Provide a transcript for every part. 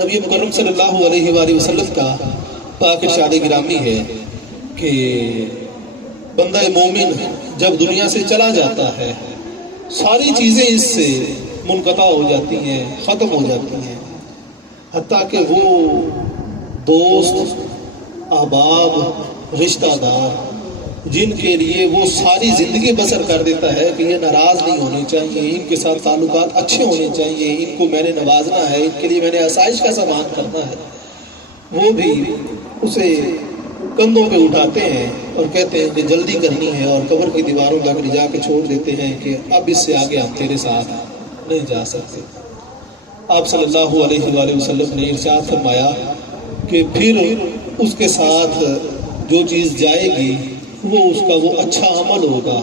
نبی مکرم صلی اللہ علیہ وآلہ وسلم کا پاک ارشاد گرامی ہے کہ بندہ مومن جب دنیا سے چلا جاتا ہے ساری چیزیں اس سے منقطع ہو جاتی ہیں، ختم ہو جاتی ہیں، حتیٰ کہ وہ دوست، احباب، رشتہ دار جن کے لیے وہ ساری زندگی بسر کر دیتا ہے کہ یہ ناراض نہیں ہونے چاہیے، ان کے ساتھ تعلقات اچھے ہونے چاہیے، ان کو میں نے نوازنا ہے، ان کے لیے میں نے آسائش کا سامان کرنا ہے، وہ بھی اسے کندھوں پہ اٹھاتے ہیں اور کہتے ہیں کہ جلدی کرنی ہے، اور قبر کی دیواروں تک لے جا کے چھوڑ دیتے ہیں کہ اب اس سے آگے ہم تیرے ساتھ نہیں جا سکتے۔ آپ صلی اللہ علیہ وآلہ وسلم نے ارشاد فرمایا کہ پھر اس کے ساتھ جو چیز جائے گی وہ اس کا وہ اچھا عمل ہوگا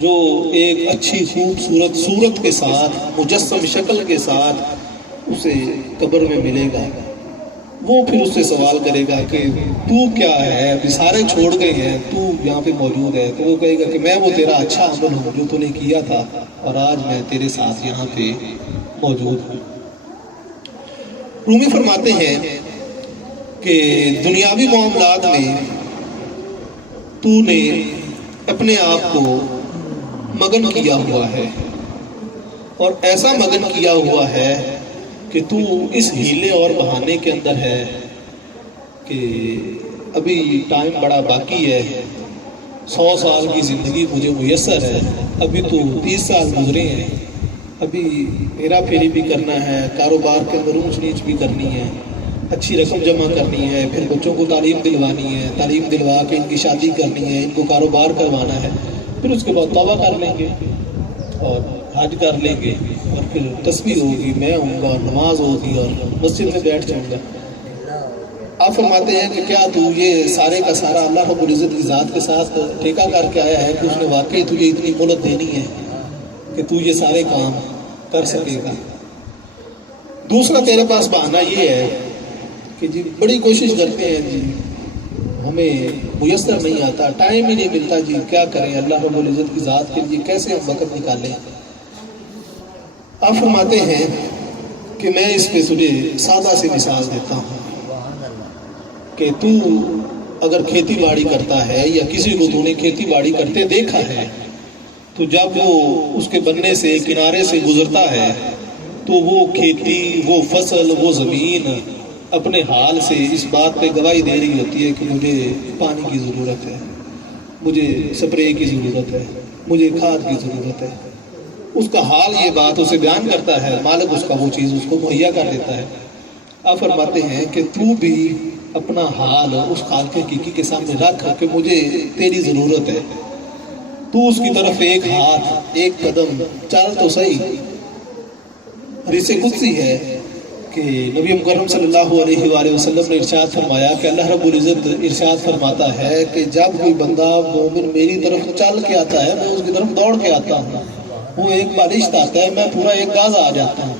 جو ایک اچھی خوبصورت صورت کے ساتھ، مجسم شکل کے ساتھ اسے قبر میں ملے گا۔ وہ پھر اس سے سوال کرے گا کہ تو کیا ہے، ابھی سارے چھوڑ گئے ہیں، تو یہاں پہ موجود ہے، تو وہ کہے گا کہ میں وہ تیرا اچھا عمل ہوں جو تو نے کیا تھا، اور آج میں تیرے ساتھ یہاں پہ موجود ہوں۔ رومی فرماتے ہیں کہ دنیاوی معاملات میں تو نے اپنے آپ کو مگن کیا ہوا ہے، اور ایسا مگن کیا ہوا ہے کہ تو اس ہیلے اور بہانے کے اندر ہے کہ ابھی ٹائم بڑا باقی ہے، 100 سال کی زندگی مجھے میسر ہے، ابھی تو 30 سال گزرے ہیں، ابھی ہیرا پھیری بھی کرنا ہے، کاروبار کے اندر اونچ نیچ بھی کرنی ہے، اچھی رقم جمع کرنی ہے، پھر بچوں کو تعلیم دلوانی ہے، تعلیم دلوا کے ان کی شادی کرنی ہے، ان کو کاروبار کروانا ہے، پھر اس کے بعد توبہ کر لیں گے اور حج کر لیں گے، اور پھر تسبیح ہوگی، میں ہوں گا، نماز ہوگی، اور مسجد میں بیٹھ جاؤں گا۔ آپ فرماتے ہیں کہ کیا تو یہ سارے کا سارا اللہ رب العزت کی ذات کے ساتھ ٹھیکہ کر کے آیا ہے کہ اس نے واقعی تجھے اتنی مہلت دینی ہے کہ تو یہ سارے کام کر سکے گا؟ دوسرا تیرے پاس بہانہ یہ ہے کہ جی بڑی کوشش کرتے ہیں، جی ہمیں میسر نہیں آتا، ٹائم ہی نہیں ملتا، جی کیا کریں، اللہ رب العزت کی ذات کے لیے کیسے ہم وقت نکالیں؟ آپ فرماتے ہیں کہ میں اس پہ تجھے سادہ سی مثال دیتا ہوں کہ تو اگر کھیتی باڑی کرتا ہے یا کسی کو تو نے کھیتی باڑی کرتے دیکھا ہے، تو جب وہ اس کے بننے سے کنارے سے گزرتا ہے تو وہ کھیتی، وہ فصل، وہ زمین اپنے حال سے اس بات پہ گواہی دے رہی ہوتی ہے کہ مجھے پانی کی ضرورت ہے، مجھے سپرے کی ضرورت ہے، مجھے کھاد کی ضرورت ہے۔ اس کا حال یہ بات اسے بیان کرتا ہے، مالک اس کا وہ چیز اس کو مہیا کر دیتا ہے۔ آپ فرماتے ہیں کہ تو بھی اپنا حال اس خالق حقیقی کے سامنے رکھ کہ مجھے تیری ضرورت ہے، تو اس کی طرف ایک ہاتھ، ایک قدم چل تو صحیح۔ حدیث قدسی ہے کہ نبی مکرم صلی اللہ علیہ وآلہ وسلم نے ارشاد فرمایا کہ اللہ رب العزت ارشاد فرماتا ہے کہ جب کوئی بندہ مومن میری طرف چل کے آتا ہے، میں اس کی طرف دوڑ کے آتا ہوں، وہ ایک بالشت آتا ہے، میں پورا ایک گاز آ جاتا ہوں،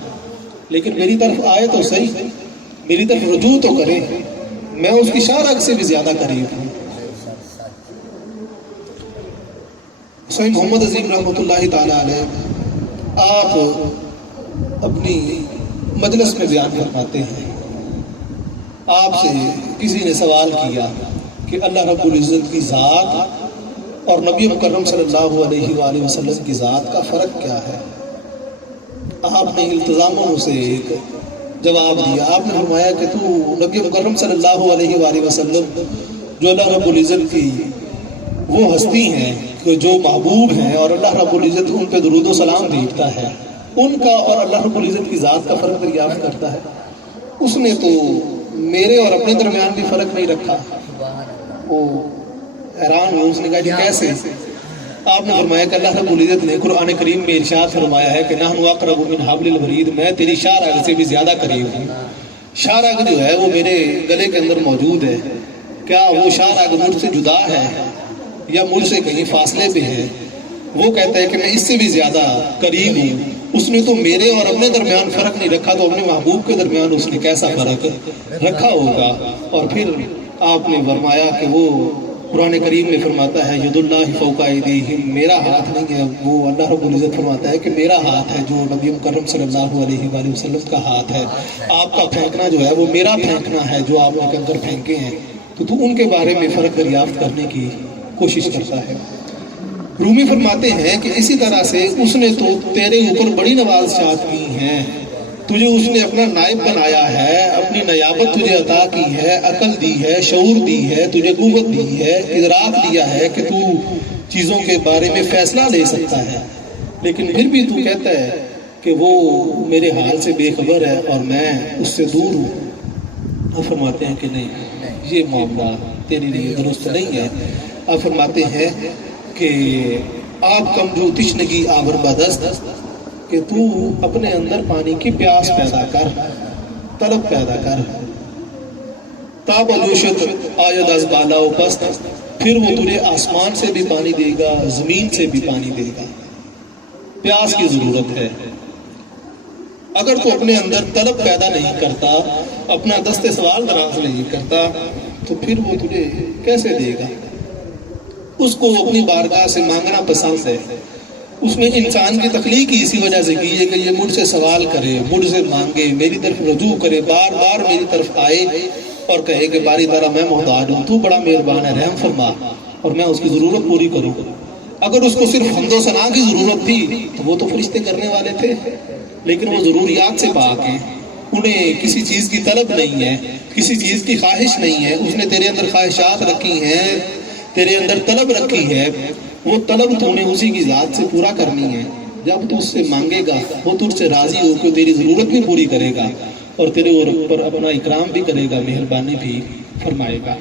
لیکن میری طرف آئے تو صحیح، میری طرف رجوع تو کرے، میں اس کی شارک سے بھی زیادہ قریب ہوں۔ سید محمد عظیم رحمۃ اللہ تعالیٰ علیہ آپ اپنی مجلس میں بیان فرماتے ہیں، آپ سے کسی نے سوال کیا کہ اللہ رب العزت کی ذات اور نبی مکرم صلی اللہ علیہ وآلہ وسلم کی ذات کا فرق کیا ہے؟ آپ نے التزاموں سے ایک جواب دیا، آپ نے فرمایا کہ تو نبی مکرم صلی اللہ علیہ وآلہ وسلم جو اللہ رب العزت کی وہ ہستی ہیں کہ جو محبوب ہیں اور اللہ رب العزت ان پہ درود و سلام بھیجتا ہے، ان کا اور اللہ رب العزت کی ذات کا فرق دریافت کرتا ہے۔ اس نے تو میرے اور اپنے درمیان بھی فرق نہیں رکھا۔ وہ حیران ہوئے، اس نے کہا جی کیسے؟ آپ نے فرمایا کہ اللہ رب العزت نے قرآن کریم میں ارشاد فرمایا ہے کہ نحن اقرب من حبل الورید، میں تیری شارگ سے بھی زیادہ قریب ہوں۔ شارگ جو ہے وہ میرے گلے کے اندر موجود ہے، کیا وہ شارگ مجھ سے جدا ہے یا مجھ سے کہیں فاصلے پہ ہے؟ وہ کہتا ہے کہ میں اس سے بھی زیادہ قریب ہوں۔ اس نے تو میرے اور اپنے درمیان فرق نہیں رکھا، تو اپنے محبوب کے درمیان اس نے کیسا فرق رکھا ہوگا؟ اور پھر آپ نے فرمایا کہ وہ قرآن کریم میں فرماتا ہے ید اللہ فوق ایدیہم، میرا ہاتھ نہیں ہے، وہ اللہ رب العزت فرماتا ہے کہ میرا ہاتھ ہے، جو نبی مکرم صلی اللہ علیہ وآلہ وسلم کا ہاتھ ہے۔ آپ کا پھینکنا جو ہے وہ میرا پھینکنا ہے، جو آپ نے کنکر پھینکے ہیں تو ان کے بارے میں فرق دریافت کرنے کی کوشش کرتا ہے۔ رومی فرماتے ہیں کہ اسی طرح سے اس نے تو تیرے اوپر بڑی نوازشات کی ہیں، تجھے اس نے اپنا نائب بنایا ہے، اپنی نیابت تجھے عطا کی ہے، عقل دی ہے، شعور دی ہے، تجھے قوت دی ہے، ادراک دیا ہے کہ تو چیزوں کے بارے میں فیصلہ لے سکتا ہے، لیکن پھر بھی تو کہتا ہے کہ وہ میرے حال سے بے خبر ہے اور میں اس سے دور ہوں۔ آپ فرماتے ہیں کہ نہیں، یہ معاملہ تیرے لیے درست نہیں ہے۔ آپ فرماتے ہیں کہ آپ کم جو تشنگی آور بدست، کہ تو اپنے اندر پانی کی پیاس پیدا کر، طلب پیدا کر۔ تاب جوشت آید از بالا و پست، پھر وہ تجھے آسمان سے بھی پانی دے گا، زمین سے بھی پانی دے گا۔ پیاس کی ضرورت ہے۔ اگر تو اپنے اندر طلب پیدا نہیں کرتا، اپنا دست سوال دراز نہیں کرتا، تو پھر وہ تجھے کیسے دے گا؟ اس کو اپنی بارگاہ سے مانگنا پسند ہے۔ اس نے انسان کی تخلیق ہی اسی وجہ سے کی ہے کہ یہ مجھ سے سوال کرے، مجھ سے مانگے، میری طرف رجوع کرے، بار بار میری طرف آئے اور کہے کہ باری تعالیٰ میں محتاج ہوں، تو بڑا مہربان ہے، رحم فرما اور میں اس کی ضرورت پوری کروں۔ اگر اس کو صرف حمد و ثنا کی ضرورت تھی تو وہ تو فرشتے کرنے والے تھے، لیکن وہ ضروریات سے پاک ہیں، انہیں کسی چیز کی طلب نہیں ہے، کسی چیز کی خواہش نہیں ہے۔ اس نے تیرے اندر خواہشات رکھی ہیں، تیرے اندر طلب رکھی ہے، وہ طلب تو نے اسی کی ذات سے پورا کرنی ہے۔ جب تو اس سے مانگے گا وہ تجھ سے راضی ہو کے تیری ضرورت بھی پوری کرے گا اور تیرے اوپر اپنا اکرام بھی کرے گا، مہربانی بھی فرمائے گا۔